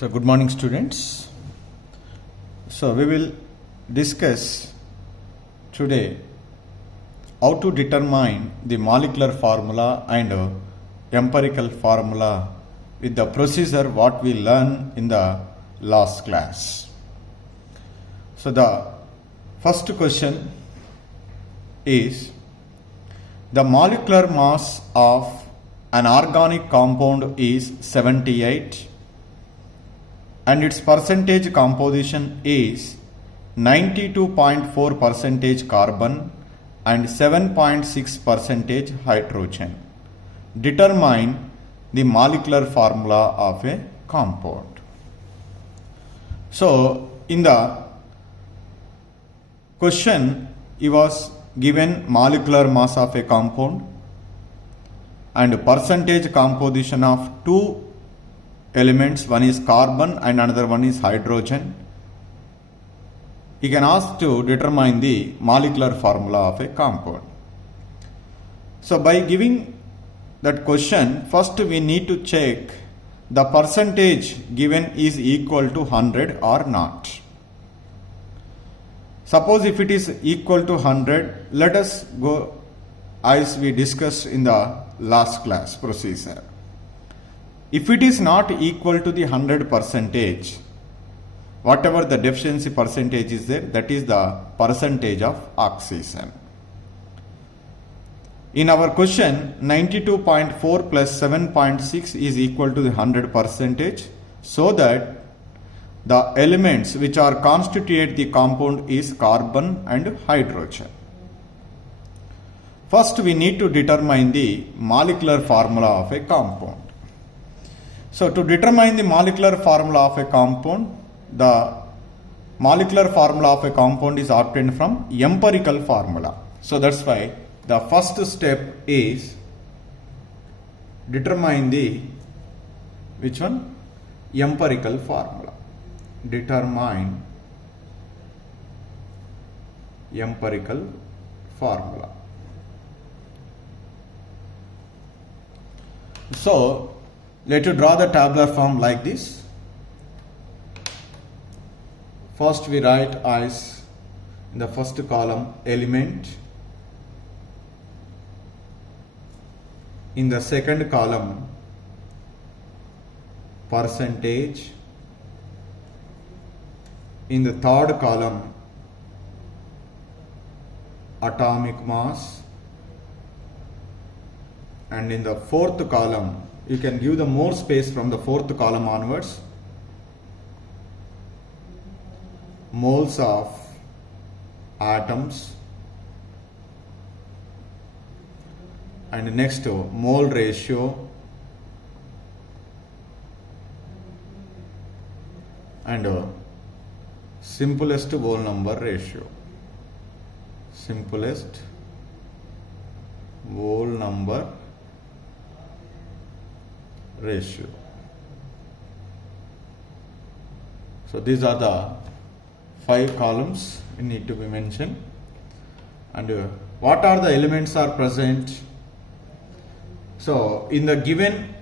So good morning students. So we will discuss today how to determine the molecular formula and empirical formula with the procedure what we learned in the last class. So the first question is the molecular mass of an organic compound is 78 and its percentage composition is 92.4 percentage carbon and 7.6 percentage hydrogen. Determine the molecular formula of a compound. So in the question he was given molecular mass of a compound and percentage composition of two elements, one is carbon and another one is hydrogen. He can ask to determine the molecular formula of a compound. So by giving that question, first we need to check the percentage given is equal to 100 or not. Suppose if it is equal to 100, let us go as we discussed in the last class procedure. If it is not equal to the 100 percentage, whatever the deficiency percentage is there, that is the percentage of oxygen. In our question, 92.4 plus 7.6 is equal to the 100 percentage, so that the elements which are constitute the compound is carbon and hydrogen. First we need to determine the molecular formula of a compound. So to determine the molecular formula of a compound, the molecular formula of a compound is obtained from empirical formula. So that's why the first step is determine the which one? Empirical formula. Determine empirical formula. So let you draw the tabular form like this. First we write as in the first column element, in the second column percentage, in the third column atomic mass, and in the fourth column you can give the more space from the fourth column onwards, moles of atoms, and next mole ratio, and simplest whole number ratio. Simplest whole number ratio. So these are the 5 columns need to be mentioned, and what are the elements are present. So in the given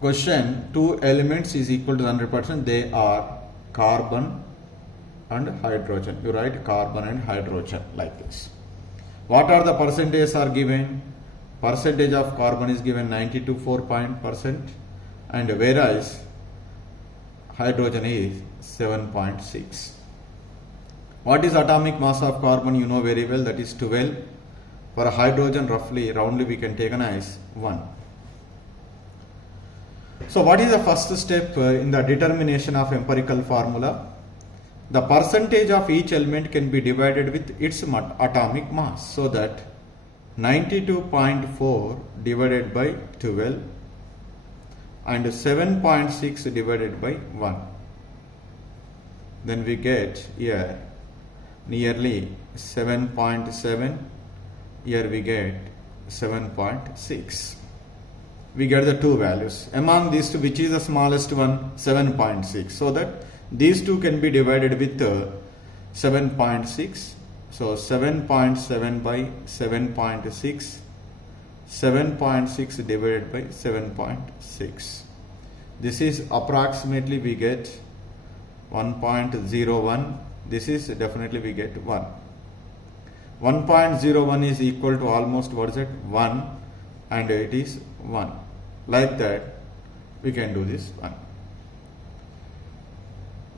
question, 2 elements is equal to 100%. They are carbon and hydrogen. You write carbon and hydrogen like this. What are the percentages are given? Percentage of carbon is given 92.4%, and whereas hydrogen is 7.6. What is atomic mass of carbon? You know very well, that is 12. For hydrogen, roughly roundly we can take an as 1. So what is the first step in the determination of empirical formula? The percentage of each element can be divided with its atomic mass, so that 92.4 divided by 12 and 7.6 divided by 1. Then we get here nearly 7.7. Here we get 7.6. We get the two values. Among these two, which is the smallest one? 7.6. So that these two can be divided with 7.6. So 7.7 by 7.6. 7.6 divided by 7.6. This is approximately we get 1.01. This is definitely we get 1. 1.01 is equal to almost, what is it, 1, and it is 1. Like that we can do this one.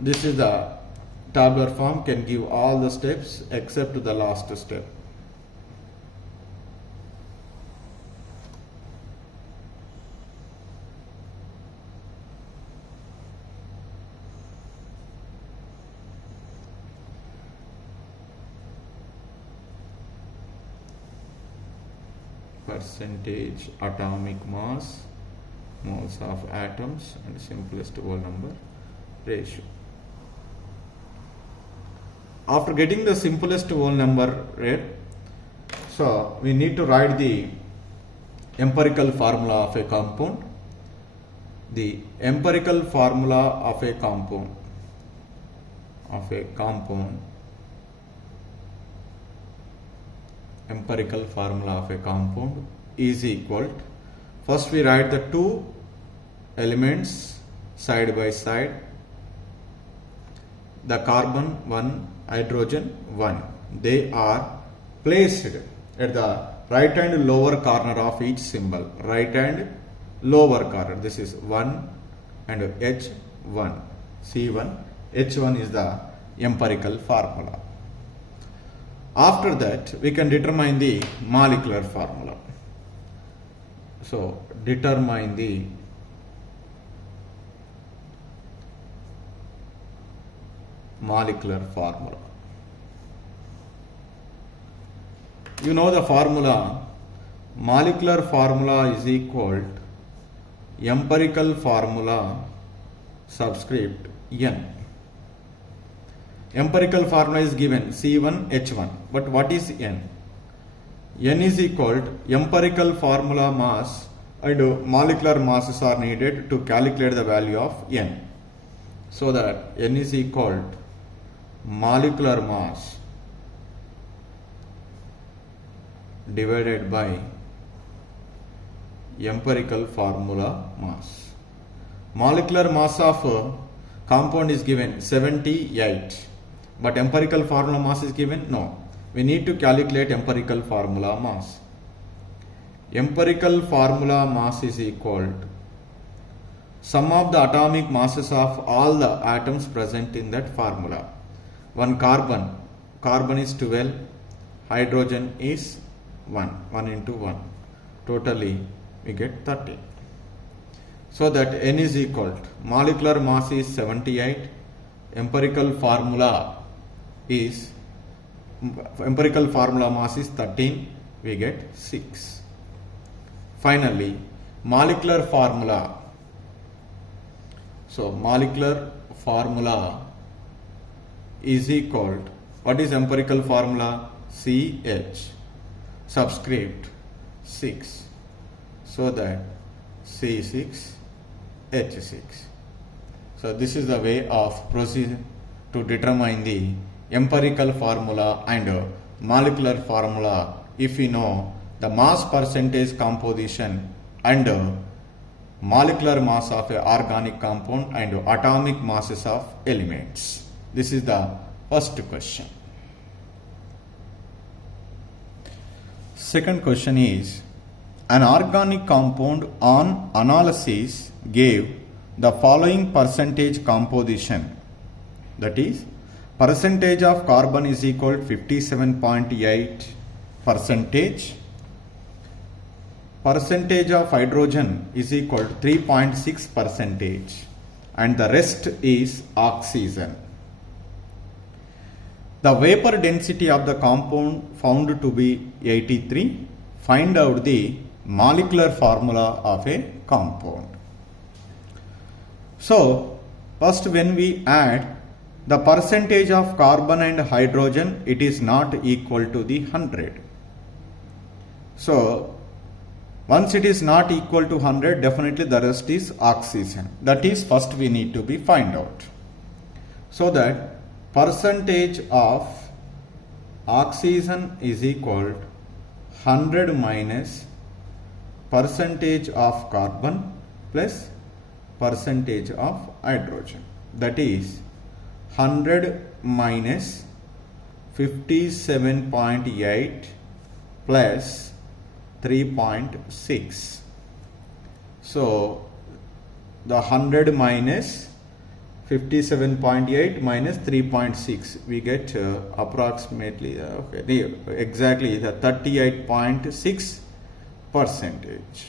This is the tabular form, can give all the steps except the last step. Percentage atomic mass, moles of atoms, and simplest whole number ratio. After getting the simplest whole number rate, so we need to write the empirical formula of a compound. The empirical formula of a compound empirical formula of a compound is equal to, first we write the two elements side by side, the carbon 1, hydrogen 1. They are placed at the right hand lower corner of each symbol, right hand lower corner. This is 1 and H1, C1, H1 is the empirical formula. After that, we can determine the molecular formula. So, determine the molecular formula. You know the formula. Molecular formula is equal to empirical formula subscript N. Empirical formula is given C1 H1, but what is N? N is equal to empirical formula mass and molecular masses are needed to calculate the value of N. So that N is equal to molecular mass divided by empirical formula mass. Molecular mass of compound is given 78, but empirical formula mass is given? No. We need to calculate empirical formula mass. Empirical formula mass is equal to sum of the atomic masses of all the atoms present in that formula. One carbon is 12, hydrogen is 1 into 1. Totally we get 30. So that N is equal to molecular mass is 78, empirical formula mass is 13, we get 6. Finally, molecular formula. So molecular formula is equal to, what is empirical formula? CH subscript 6, so that C6 H6. So this is the way of procedure to determine the empirical formula and molecular formula if we know the mass percentage composition and molecular mass of an organic compound and atomic masses of elements. This is the first question. Second question is, an organic compound on analysis gave the following percentage composition, that is, percentage of carbon is equal to 57.8 percentage of hydrogen is equal to 3.6%, and the rest is oxygen. The vapor density of the compound found to be 83. Find out the molecular formula of a compound. So, first when we add the percentage of carbon and hydrogen, it is not equal to the 100. So, once it is not equal to 100, definitely the rest is oxygen. That is first we need to be find out. So that percentage of oxygen is equal to 100 minus percentage of carbon plus percentage of hydrogen. That is 100 minus 57.8 plus 3.6. So the 100 minus 57.8 minus 3.6, we get approximately exactly the 38.6 percentage.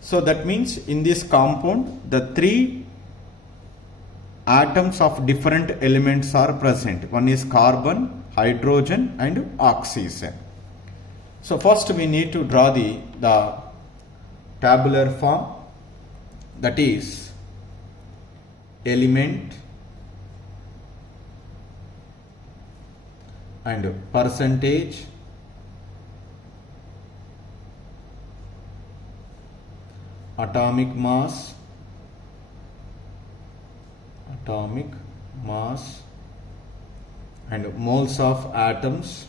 So that means in this compound the three atoms of different elements are present. One is carbon, hydrogen and oxygen. So first we need to draw the tabular form, that is element and percentage, atomic mass and moles of atoms,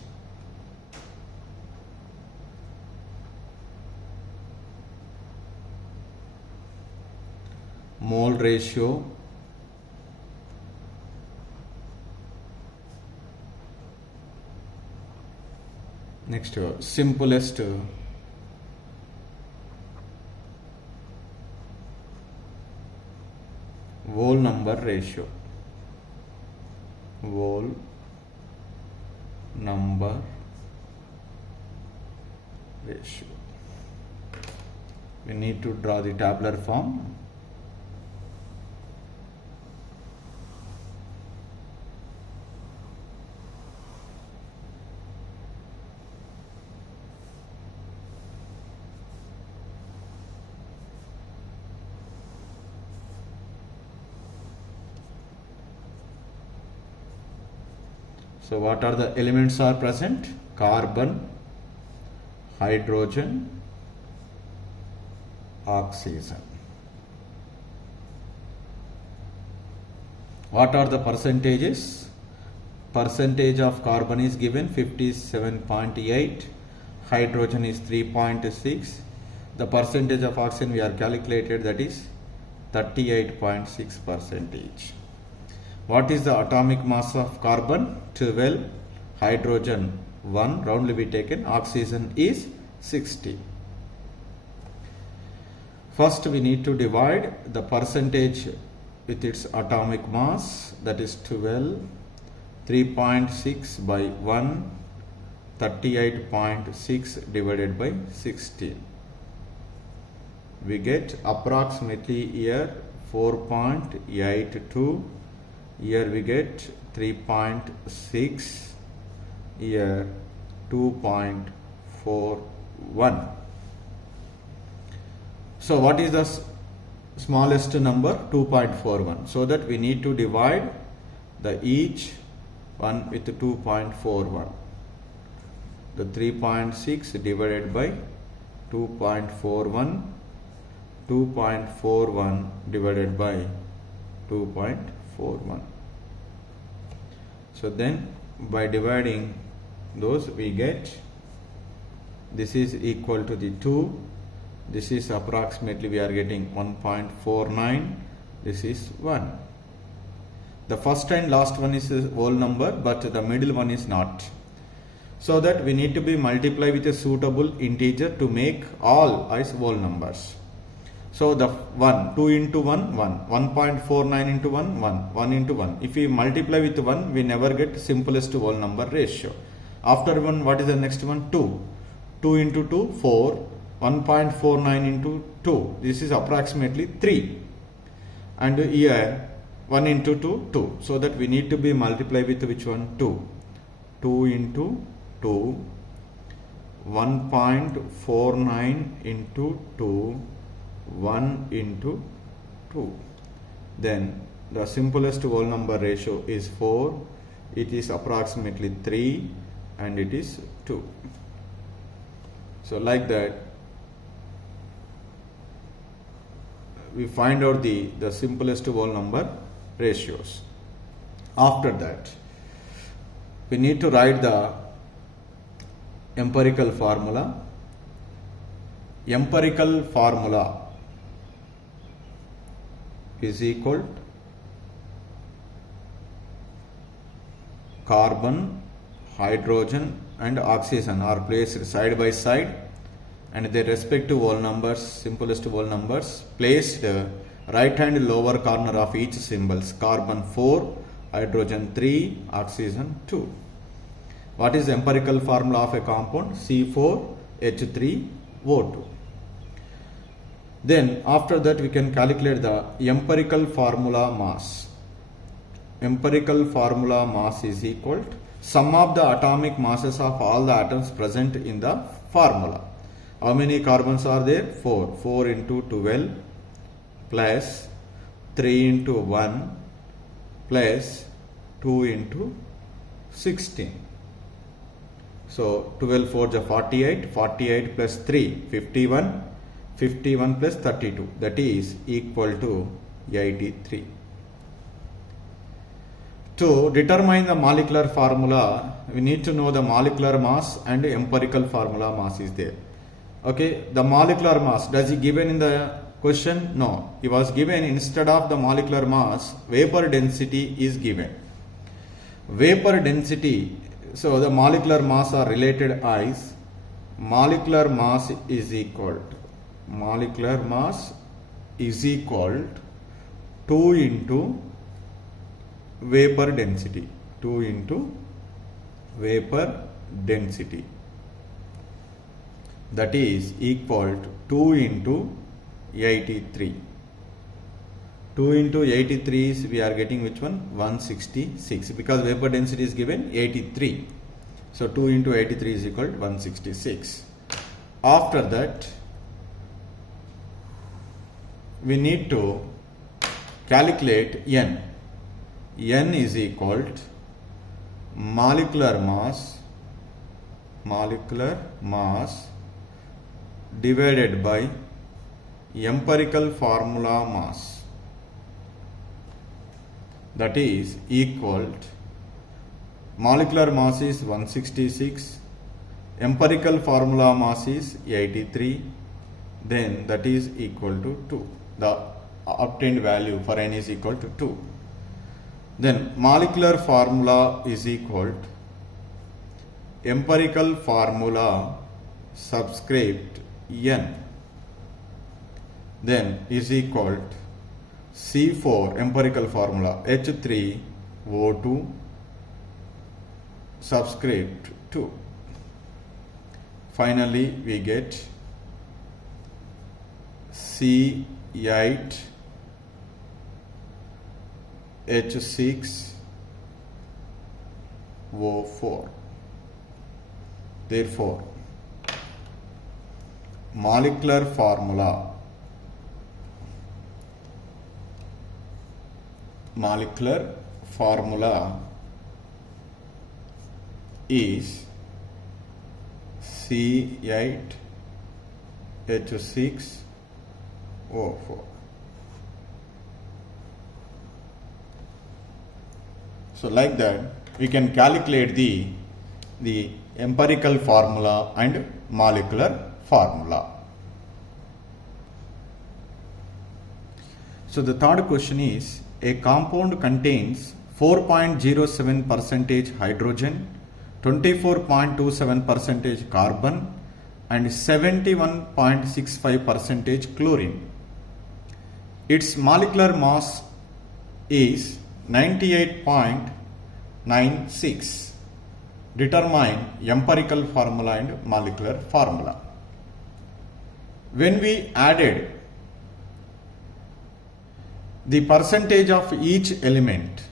mole ratio, next simplest whole number ratio, whole number ratio. We need to draw the tabular form. So what are the elements are present? Carbon, hydrogen, oxygen. What are the percentages? Percentage of carbon is given 57.8, hydrogen is 3.6. The percentage of oxygen we are calculated, that is 38.6 percentage. What is the atomic mass of carbon? 12. Hydrogen 1, roundly be taken. Oxygen is 60. First we need to divide the percentage with its atomic mass, that is 12. 3.6 by 1, 38.6 divided by 16. We get approximately here 4.82. Here we get 3.6, here 2.41. So what is the smallest number? 2.41. So that we need to divide the each one with 2.41. The 3.6 divided by 2.41, 2.41 divided by 2.41. So then by dividing those we get, this is equal to the 2, this is approximately we are getting 1.49, this is 1. The first and last one is a whole number, but the middle one is not. So that we need to be multiply with a suitable integer to make all as whole numbers. So the 1, 2 into 1, 1, 1.49 into 1, 1, 1 into 1. If we multiply with 1, we never get simplest whole number ratio. After 1, what is the next one? 2. 2 into 2, 4. 1.49 into 2. This is approximately 3. And here 1 into 2, 2. So that we need to be multiply with which one? 2. 2 into 2. 1.49 into 2. 1 into 2. Then the simplest whole number ratio is 4. It is approximately 3 and it is 2. So like that we find out the simplest whole number ratios. After that we need to write the empirical formula. Empirical formula is equal carbon, hydrogen and oxygen are placed side by side, and their respective whole numbers, simplest whole numbers, placed right hand lower corner of each symbols. Carbon 4, hydrogen 3, oxygen 2. What is the empirical formula of a compound? C4H3O2. Then after that we can calculate the empirical formula mass. Empirical formula mass is equal to sum of the atomic masses of all the atoms present in the formula. How many carbons are there? 4. 4 into 12 plus 3 into 1 plus 2 into 16. So 12 4 is 48. 48 plus 3, 51. 51 plus 32, that is equal to 83. To determine the molecular formula, we need to know the molecular mass and empirical formula mass is there. Okay, the molecular mass, does it given in the question? No, it was given instead of the molecular mass, vapor density is given. Vapor density, so the molecular mass are related as molecular mass is equal to 2 into vapor density. 2 into vapor density. That is equal to 2 into 83. 2 into 83 is, we are getting which one? 166, because vapor density is given 83. So 2 into 83 is equal to 166. After that, we need to calculate N. N is equal to molecular mass divided by empirical formula mass. That is equal to molecular mass is 166, empirical formula mass is 83, then that is equal to 2. The obtained value for N is equal to 2. Then molecular formula is equal to empirical formula subscript N, then is equal to C4 empirical formula H3O2 subscript 2. Finally we get C8 H6O4. Therefore, molecular formula is C8H6O4. So like that we can calculate the empirical formula and molecular formula. So the third question is, a compound contains 4.07% hydrogen, 24.27% carbon and 71.65% chlorine. Its molecular mass is 98.96. Determine empirical formula and molecular formula. When we added the percentage of each element,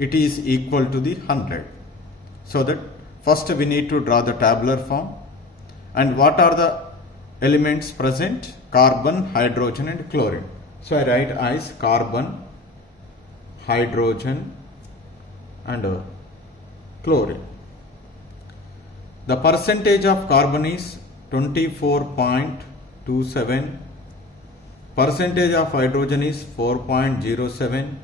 it is equal to the 100. So that first we need to draw the tabular form. And what are the elements present? Carbon, hydrogen and chlorine. So I write as carbon, hydrogen and chlorine. The percentage of carbon is 24.27, percentage of hydrogen is 4.07,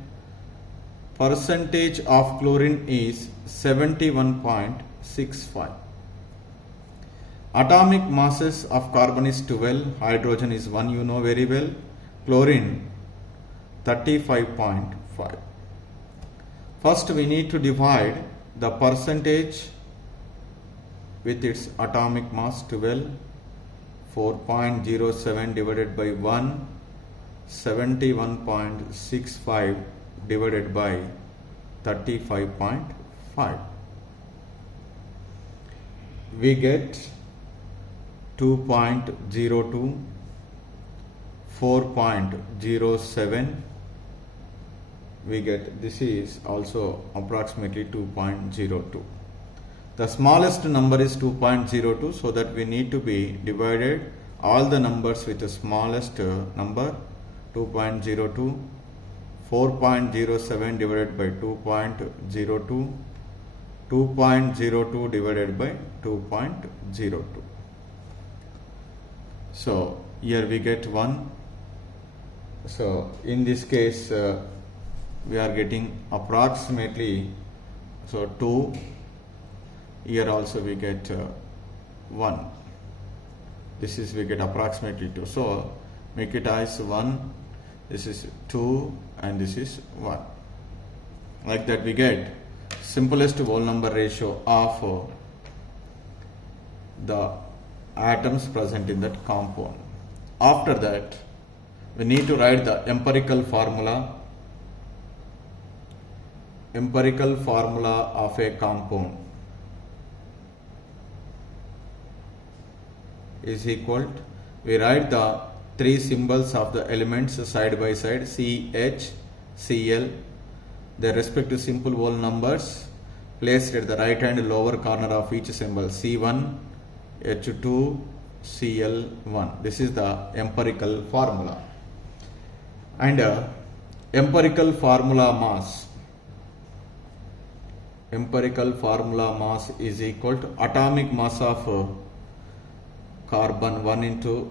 percentage of chlorine is 71.65. Atomic masses of carbon is 12, hydrogen is 1, you know very well, chlorine 35.5. First we need to divide the percentage with its atomic mass 12, 4.07 divided by 1, 71.65 divided by 35.5. We get 2.02, 4.07. We get, this is also approximately 2.02. The smallest number is 2.02, so that we need to be divided all the numbers with the smallest number. 2.02, 4.07 divided by 2.02, 2.02 divided by 2.02. So here we get 1. So in this case we are getting approximately 2. Here also we get 1. This is, we get approximately 2. So make it as 1. This is 2 and this is 1. Like that we get simplest whole number ratio of the atoms present in that compound. After that we need to write the empirical formula of a compound is equal to, we write the three symbols of the elements side by side, CH, Cl, their respective simple whole numbers placed at the right hand lower corner of each symbol, C1, H2, Cl1. This is the empirical formula. And empirical formula mass is equal to atomic mass of carbon 1 into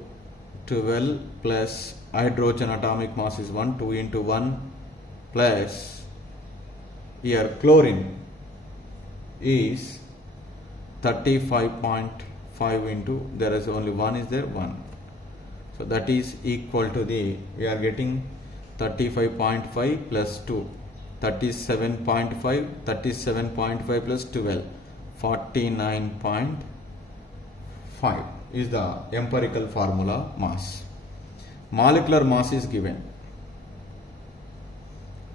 12 plus hydrogen atomic mass is 1, 2 into 1 plus here chlorine is 35.5 into, there is only 1 is there, 1. So that is equal to the, we are getting 35.5 plus 2, 37.5, 37.5 plus 12, 49.5 is the empirical formula mass. Molecular mass is given.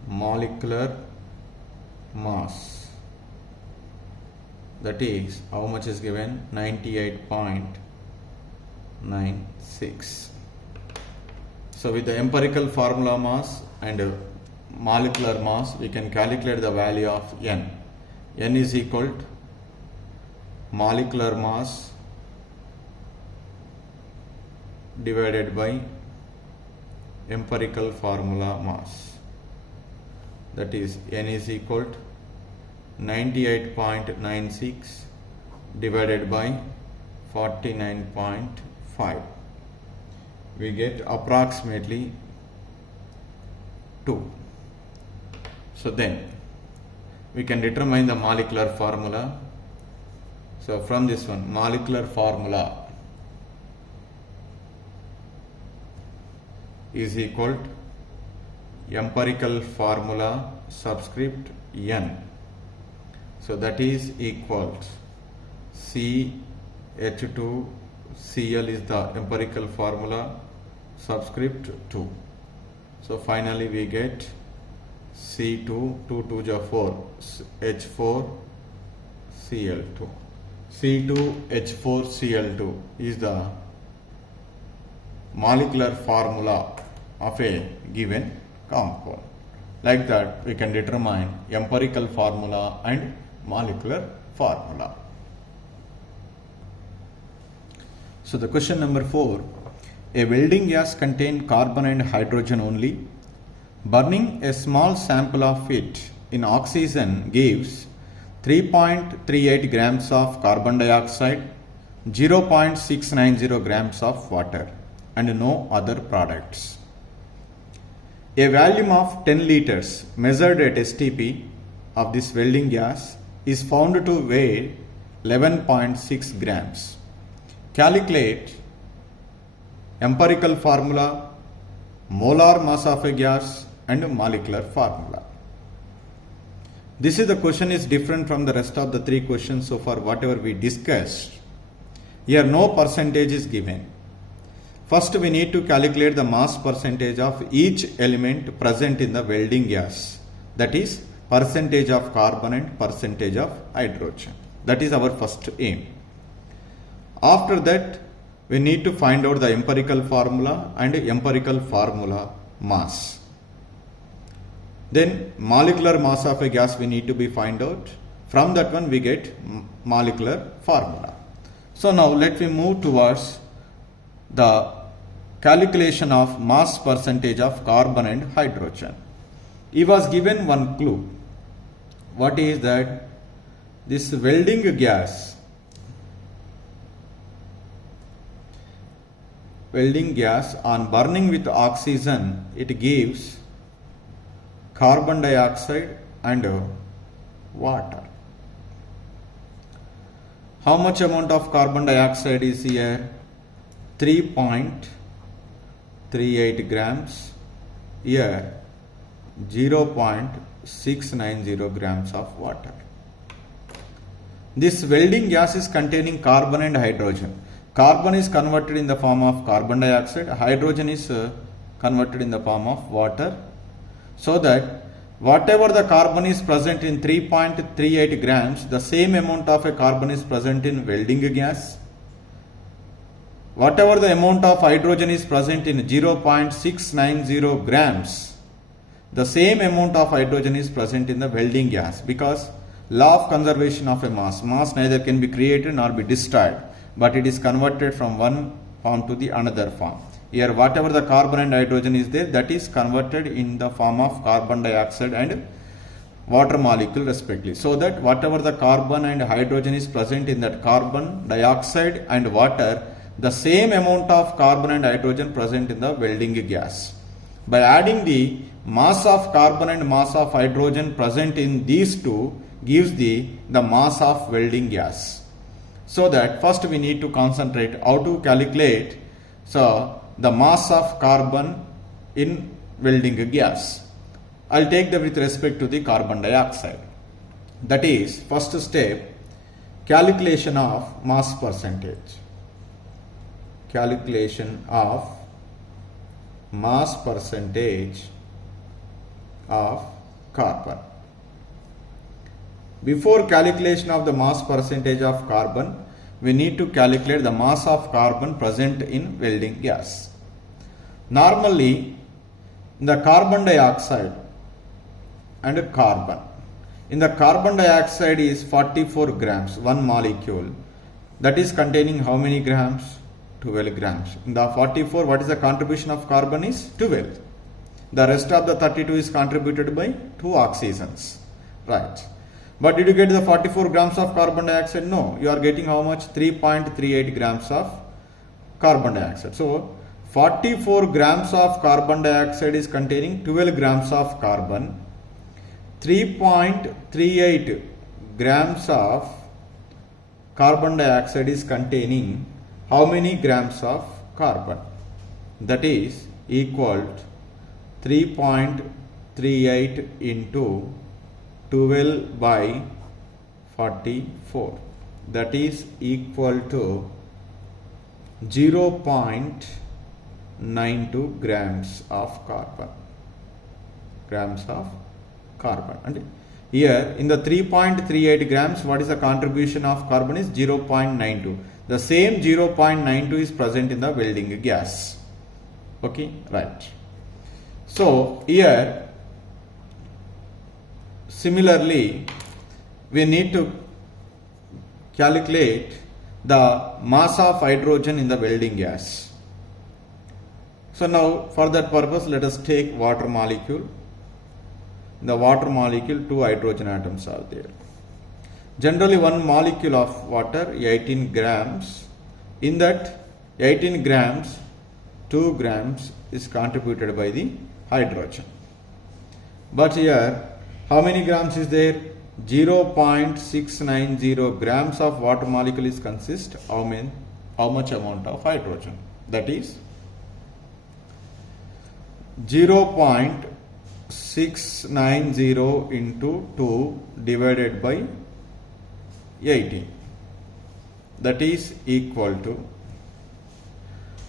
Molecular mass, that is how much is given, 98.96. So with the empirical formula mass and molecular mass, we can calculate the value of N. N is equal to molecular mass divided by empirical formula mass, that is N is equal to 98.96 divided by 49.5. We get approximately 2. So then we can determine the molecular formula. So from this one, molecular formula is equal to empirical formula subscript N. So that is equal to CH2 Cl is the empirical formula subscript 2. So finally we get C2, 2 2 is 4, H4 Cl2. C2H4Cl2 is the molecular formula of a given compound. Like that we can determine empirical formula and molecular formula. So the question number 4, a welding gas contains carbon and hydrogen only. Burning a small sample of it in oxygen gives 3.38 grams of carbon dioxide, 0.690 grams of water and no other products. A volume of 10 liters measured at STP of this welding gas is found to weigh 11.6 grams. Calculate empirical formula, molar mass of a gas and molecular formula. This is the question is different from the rest of the three questions so far whatever we discussed. Here no percentage is given. First we need to calculate the mass percentage of each element present in the welding gas, that is percentage of carbon and percentage of hydrogen. That is our first aim. After that we need to find out the empirical formula and empirical formula mass. Then molecular mass of a gas we need to be find out. From that one we get molecular formula. So now let me move towards the calculation of mass percentage of carbon and hydrogen. He was given one clue. What is that? This welding gas on burning with oxygen, it gives carbon dioxide and water. How much amount of carbon dioxide is here? 3.38 grams. Here 0.690 grams of water. This welding gas is containing carbon and hydrogen. Carbon is converted in the form of carbon dioxide, hydrogen is converted in the form of water, so that whatever the carbon is present in 3.38 grams, the same amount of a carbon is present in welding gas. Whatever the amount of hydrogen is present in 0.690 grams, the same amount of hydrogen is present in the welding gas, because law of conservation of a mass neither can be created nor be destroyed, but it is converted from one form to the another form. Here whatever the carbon and hydrogen is there, that is converted in the form of carbon dioxide and water molecule respectively, so that whatever the carbon and hydrogen is present in that carbon dioxide and water, the same amount of carbon and hydrogen present in the welding gas. By adding the mass of carbon and mass of hydrogen present in these two gives the mass of welding gas. So that first we need to concentrate how to calculate the mass of carbon in welding gas. I'll take that with respect to the carbon dioxide. That is, first step, calculation of mass percentage. Calculation of mass percentage of carbon. Before calculation of the mass percentage of carbon, we need to calculate the mass of carbon present in welding gas. Normally, the carbon dioxide and carbon. In the carbon dioxide is 44 grams, one molecule. That is containing how many grams? 12 grams. In the 44, what is the contribution of carbon is 12. The rest of the 32 is contributed by 2 oxygens. Right. But did you get the 44 grams of carbon dioxide? No. You are getting how much? 3.38 grams of carbon dioxide. So, 44 grams of carbon dioxide is containing 12 grams of carbon. 3.38 grams of carbon dioxide is containing how many grams of carbon? That is equal to 3.38 into 12 by 44. That is equal to 0.92 grams of carbon. And here in the 3.38 grams, what is the contribution of carbon is 0.92. The same 0.92 is present in the welding gas. Okay, right. So here similarly we need to calculate the mass of hydrogen in the welding gas. So now for that purpose let us take water molecule. In the water molecule 2 hydrogen atoms are there. Generally one molecule of water 18 grams. In that 18 grams 2 grams is contributed by the hydrogen. But here how many grams is there? 0.690 grams of water molecule is consist how much amount of hydrogen? That is 0.690 690 into 2 divided by 80. That is equal to,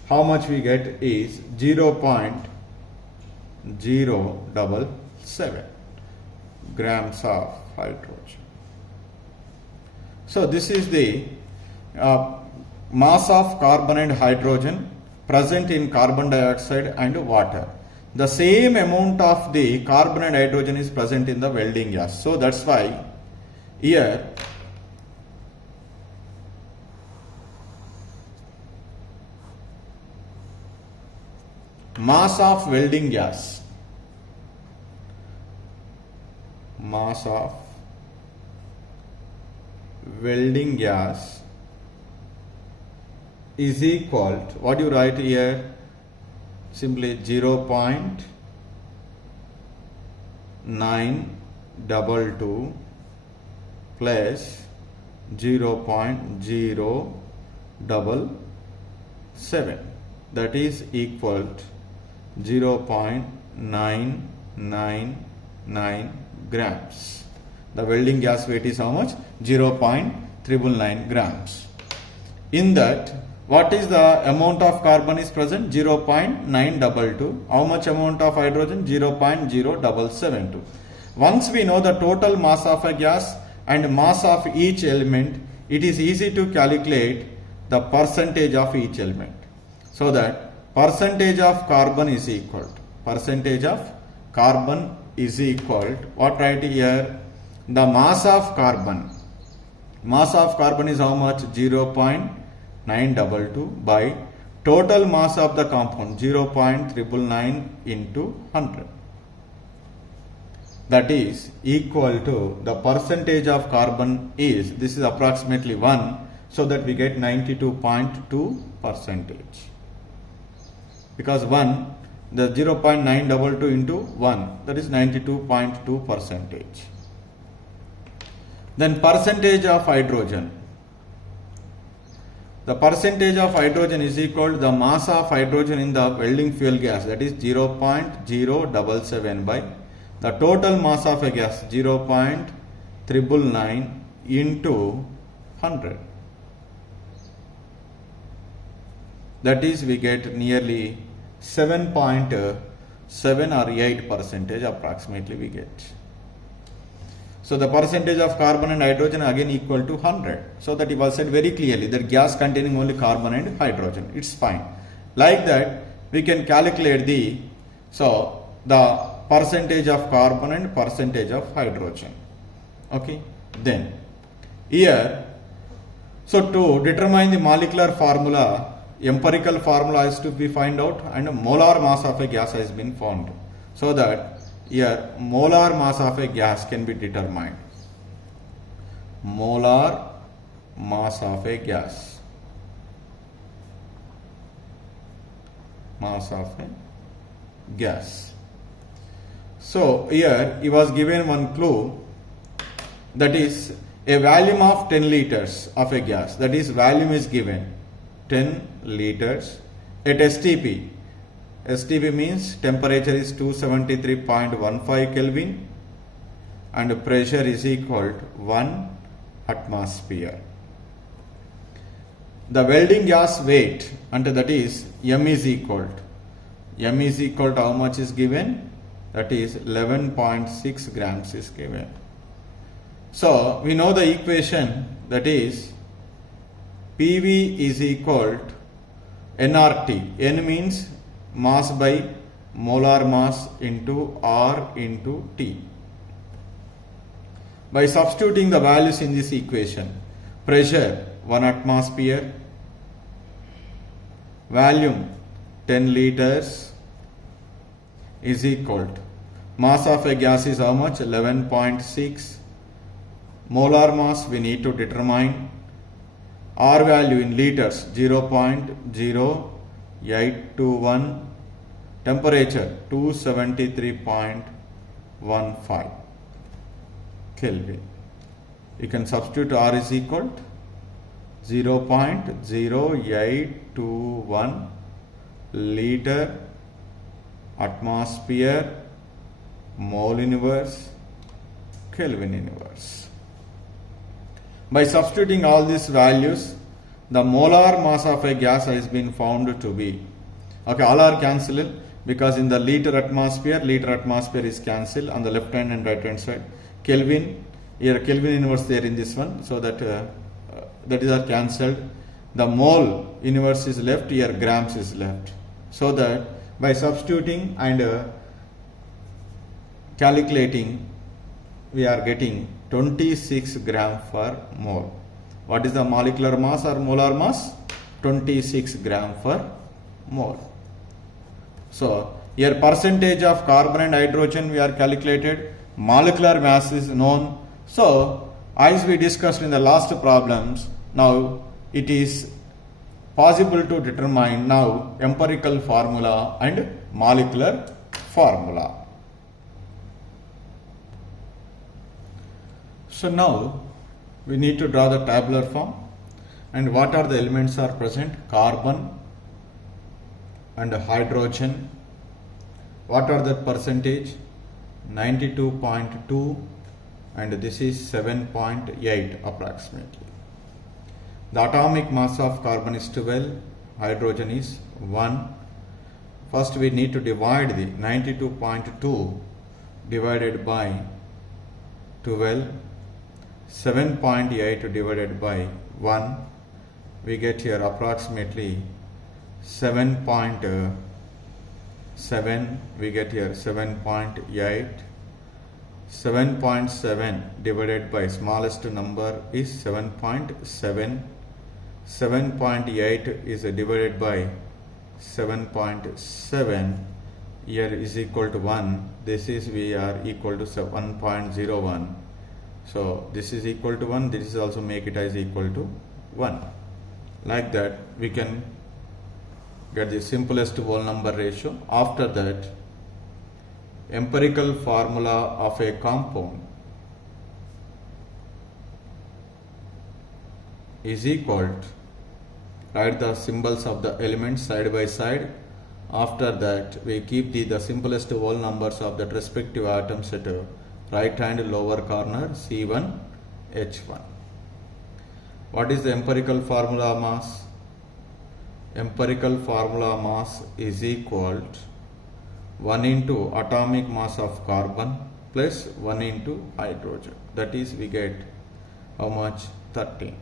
how much we get is 0.077 grams of hydrogen. So this is the mass of carbon and hydrogen present in carbon dioxide and water. The same amount of the carbon and hydrogen is present in the welding gas. So that's why here mass of welding gas, mass of welding gas is equal to, what you write here, simply 0.922 plus 0.077, that is equal to 0.999 grams. The welding gas weight is how much? 0.999 grams. In that, what is the amount of carbon is present? 0.922. How much amount of hydrogen? 0.0772. Once we know the total mass of a gas and mass of each element, it is easy to calculate the percentage of each element. So that percentage of carbon is equal to, percentage of carbon is equal to, what right here? The mass of carbon. Mass of carbon is how much? 0.922 by total mass of the compound, 0.999 into 100. That is equal to, the percentage of carbon is, this is approximately 1, so that we get 92.2 percentage. Because 1, the 0.922 into 1, that is 92.2 percentage. Then percentage of hydrogen. The percentage of hydrogen is equal to the mass of hydrogen in the welding fuel gas, that is 0.077 by the total mass of a gas, 0.999 into 100. That is, we get nearly 7.7 or 8 percentage approximately we get. So the percentage of carbon and hydrogen again equal to 100. So that it was said very clearly that gas containing only carbon and hydrogen. It's fine. Like that, we can calculate the percentage of carbon and percentage of hydrogen. Okay. Then here, so to determine the molecular formula, empirical formula is to be find out, and a molar mass of a gas has been found. So that here molar mass of a gas can be determined. Molar mass of a gas. Mass of a gas. So here he was given one clue, that is a volume of 10 liters of a gas. That is, volume is given 10 liters at STP. STP means temperature is 273.15 Kelvin and pressure is equal to 1 atmosphere. The welding gas weight, and that is M is equal to how much is given? That is 11.6 grams is given. So we know the equation, that is PV is equal to nRT. N means mass by molar mass into R into T. By substituting the values in this equation, pressure 1 atmosphere, volume 10 liters is equal to mass of a gas is how much? 11.6. Molar mass we need to determine. R value in liters 0.0821. Temperature 273.15 Kelvin. You can substitute R is equal to 0.0821 liter atmosphere mole inverse, Kelvin inverse. By substituting all these values, the molar mass of a gas has been found to be, okay, all are cancelled because in the liter atmosphere is cancelled on the left hand and right hand side. Kelvin, here Kelvin inverse there in this one, so that that is are cancelled. The mole inverse is left, here grams is left. So that by substituting and calculating, we are getting 26 gram per mole. What is the molecular mass or molar mass? 26 gram per mole. So here percentage of carbon and hydrogen we are calculated, molecular mass is known. So as we discussed in the last problems, now it is possible to determine now empirical formula and molecular formula. So now we need to draw the tabular form, and what are the elements are present? Carbon and hydrogen. What are the percentage? 92.2 and this is 7.8 approximately. The atomic mass of carbon is 12, hydrogen is 1. First we need to divide the 92.2 divided by 12, 7.8 divided by 1, we get here approximately 7.7, we get here 7.8, 7.7 divided by smallest number is 7.7, 7.8 is divided by 7.7, here is equal to 1, this is we are equal to 1.01. So this is equal to 1, this is also make it as equal to 1. Like that we can get the simplest whole number ratio. After that, empirical formula of a compound is equal to, write the symbols of the elements side by side. After that we keep the simplest whole numbers of the respective atoms at right hand lower corner C1 H1. What is the empirical formula mass? Empirical formula mass is equal to 1 into atomic mass of carbon plus 1 into hydrogen. That is we get how much? 13.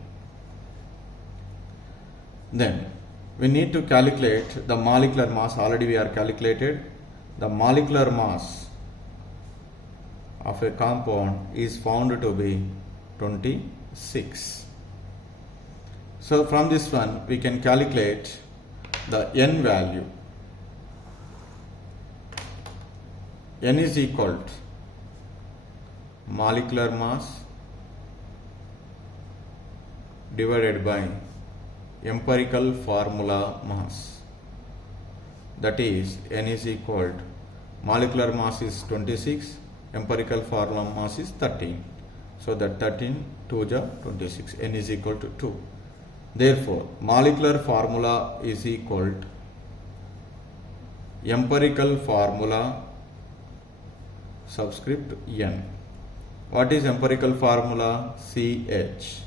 Then we need to calculate the molecular mass. Already we are calculated. The molecular mass of a compound is found to be 26. So from this one we can calculate the N value. N is equal to molecular mass divided by empirical formula mass. That is N is equal to molecular mass is 26, empirical formula mass is 13. So that 13 2 ja 26, N is equal to 2. Therefore molecular formula is equal to empirical formula subscript N. What is empirical formula? CH.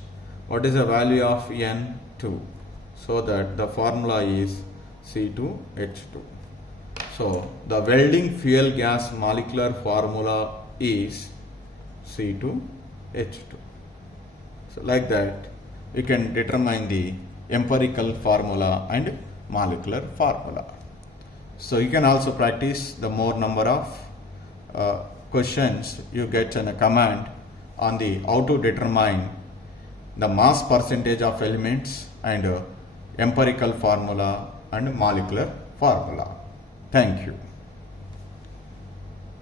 What is the value of N? 2. So that the formula is C2H2. So the welding fuel gas molecular formula is C2H2. So like that we can determine the empirical formula and molecular formula. So you can also practice the more number of questions you get in a command on the how to determine the mass percentage of elements and empirical formula and molecular formula. Thank you.